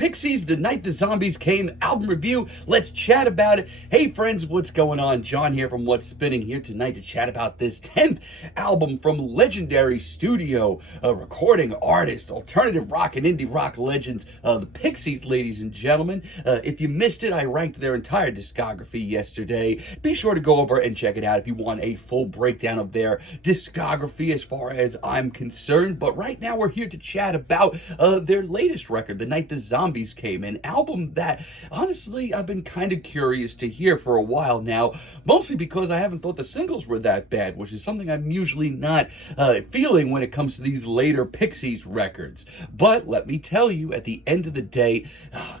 Pixies, The Night the Zombies Came album review. Let's chat about it. Hey friends, what's going on? John here from What's Spinning here tonight to chat about this 10th album from legendary studio recording artist, alternative rock and indie rock legends, the Pixies, ladies and gentlemen. If you missed it, I ranked their entire discography yesterday. Be sure to go over and check it out if you want a full breakdown of their discography as far as I'm concerned. But right now we're here to chat about their latest record, The Night the Zombies Came, an album that honestly I've been kind of curious to hear for a while now, mostly because I haven't thought the singles were that bad, which is something I'm usually not feeling when it comes to these later Pixies records. But let me tell you, at the end of the day,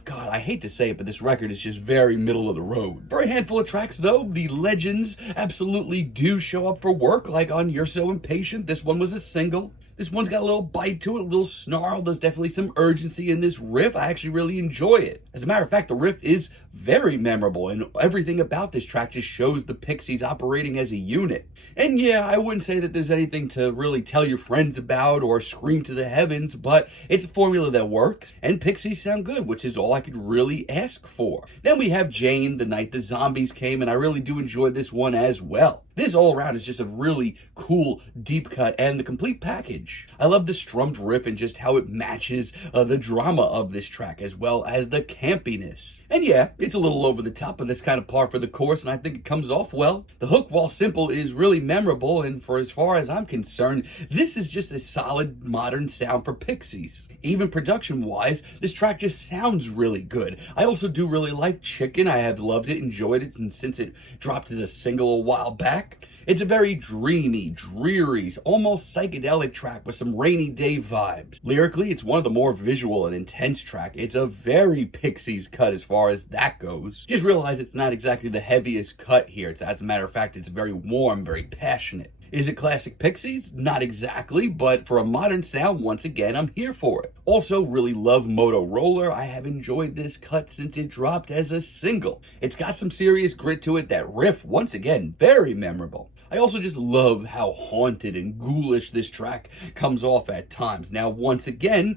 God, I hate to say it, but this record is just very middle of the road. For a handful of tracks though, the legends absolutely do show up for work, like on You're So Impatient. This one was a single. This one's got a little bite to it, a little snarl. There's definitely some urgency in this riff. I actually really enjoy it. As a matter of fact, the riff is very memorable, and everything about this track just shows the Pixies operating as a unit. And yeah, I wouldn't say that there's anything to really tell your friends about or scream to the heavens, but it's a formula that works, and Pixies sound good, which is all I could really ask for. Then we have Jane, The Night the Zombies Came, and I really do enjoy this one as well. This all around is just a really cool deep cut and the complete package. I love the strummed riff and just how it matches the drama of this track as well as the campiness. And yeah, it's a little over the top, but that's kind of par for the course, and I think it comes off well. The hook, while simple, is really memorable, and for as far as I'm concerned, this is just a solid modern sound for Pixies. Even production-wise, this track just sounds really good. I also do really like Chicken. I have loved it, enjoyed it, and since it dropped as a single a while back. It's a very dreamy, dreary, almost psychedelic track with some rainy day vibes. Lyrically, it's one of the more visual and intense track. It's a very Pixies cut as far as that goes. Just realize it's not exactly the heaviest cut here. As a matter of fact, it's very warm, very passionate. Is it classic Pixies? Not exactly, but for a modern sound, once again, I'm here for it. Also, really love Motoroller. I have enjoyed this cut since it dropped as a single. It's got some serious grit to it. That riff, once again, very memorable. I also just love how haunted and ghoulish this track comes off at times. Now, once again,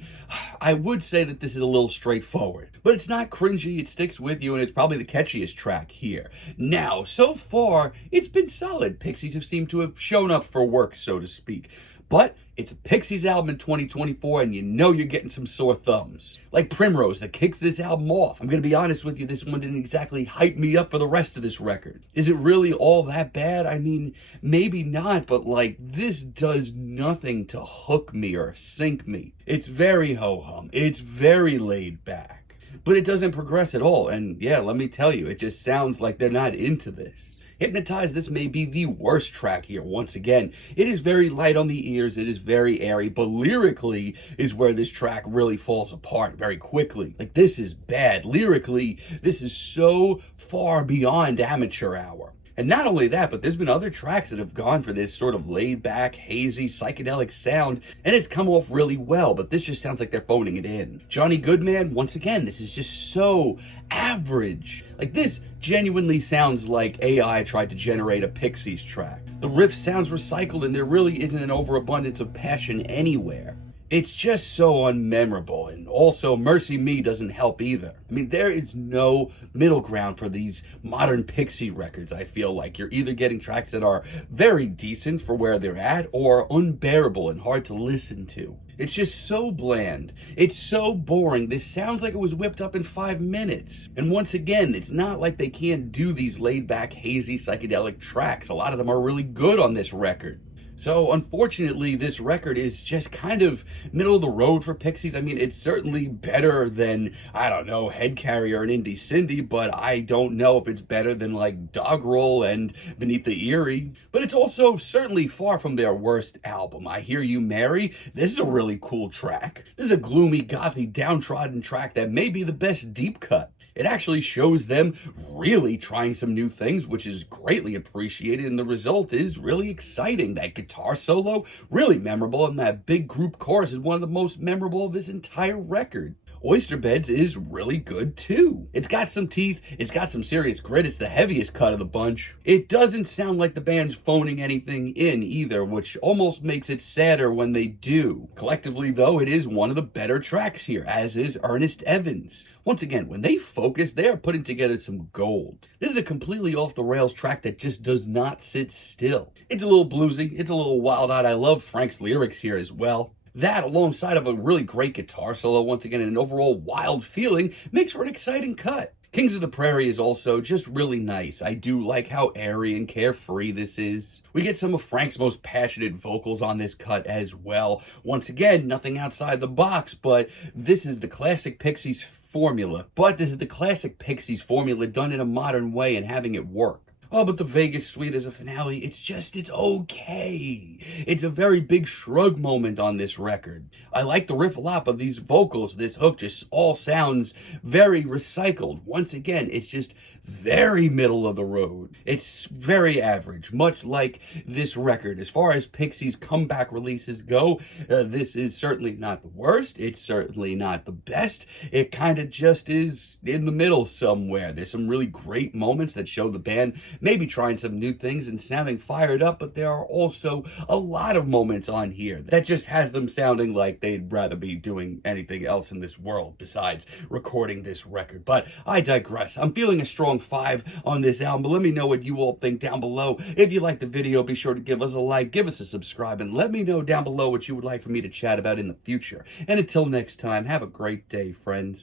I would say that this is a little straightforward, but it's not cringy, it sticks with you, and it's probably the catchiest track here. Now, so far, it's been solid. Pixies have seemed to have shown up for work, so to speak. But it's a Pixies album in 2024, and you know you're getting some sore thumbs. Like Primrose that kicks this album off. I'm going to be honest with you, this one didn't exactly hype me up for the rest of this record. Is it really all that bad? I mean, maybe not, but like, this does nothing to hook me or sink me. It's very ho-hum. It's very laid back. But it doesn't progress at all, and yeah, let me tell you, it just sounds like they're not into this. Hypnotize, this may be the worst track here. Once again, it is very light on the ears, it is very airy, but lyrically is where this track really falls apart very quickly. Like, this is bad. Lyrically, this is so far beyond amateur hour. And not only that, but there's been other tracks that have gone for this sort of laid-back, hazy, psychedelic sound, and it's come off really well, but this just sounds like they're phoning it in. Johnny Goodman, once again, this is just so average. Like, this genuinely sounds like AI tried to generate a Pixies track. The riff sounds recycled, and there really isn't an overabundance of passion anywhere. It's just so unmemorable, and also Mercy Me doesn't help either. I mean, there is no middle ground for these modern Pixie records, I feel like. You're either getting tracks that are very decent for where they're at, or unbearable and hard to listen to. It's just so bland. It's so boring. This sounds like it was whipped up in 5 minutes. And once again, it's not like they can't do these laid-back, hazy, psychedelic tracks. A lot of them are really good on this record. So, unfortunately, this record is just kind of middle of the road for Pixies. I mean, it's certainly better than, I don't know, Head Carrier and Indie Cindy, but I don't know if it's better than, like, Doggerel and Beneath the Eerie. But it's also certainly far from their worst album. I Hear You Mary, this is a really cool track. This is a gloomy, gothy, downtrodden track that may be the best deep cut. It actually shows them really trying some new things, which is greatly appreciated, and the result is really exciting. That guitar solo, really memorable, and that big group chorus is one of the most memorable of this entire record. Oyster Beds is really good too. It's got some teeth, it's got some serious grit, it's the heaviest cut of the bunch. It doesn't sound like the band's phoning anything in either, which almost makes it sadder when they do. Collectively though, it is one of the better tracks here, as is Ernest Evans. Once again, when they focus, they are putting together some gold. This is a completely off the rails track that just does not sit still. It's a little bluesy, it's a little wild-eyed. I love Frank's lyrics here as well. That, alongside of a really great guitar solo, once again, and an overall wild feeling, makes for an exciting cut. Kings of the Prairie is also just really nice. I do like how airy and carefree this is. We get some of Frank's most passionate vocals on this cut as well. Once again, nothing outside the box, but this is the classic Pixies formula. But this is the classic Pixies formula done in a modern way and having it work. Oh, but the Vegas Suite as a finale, it's okay. It's a very big shrug moment on this record. I like the riff a lot, but these vocals, this hook just all sounds very recycled. Once again, it's just very middle of the road. It's very average, much like this record. As far as Pixies comeback releases go, this is certainly not the worst. It's certainly not the best. It kind of just is in the middle somewhere. There's some really great moments that show the band maybe trying some new things and sounding fired up, but there are also a lot of moments on here that just has them sounding like they'd rather be doing anything else in this world besides recording this record. But I digress. I'm feeling a strong 5 on this album, but let me know what you all think down below. If you liked the video, be sure to give us a like, give us a subscribe, and let me know down below what you would like for me to chat about in the future. And until next time, have a great day, friends.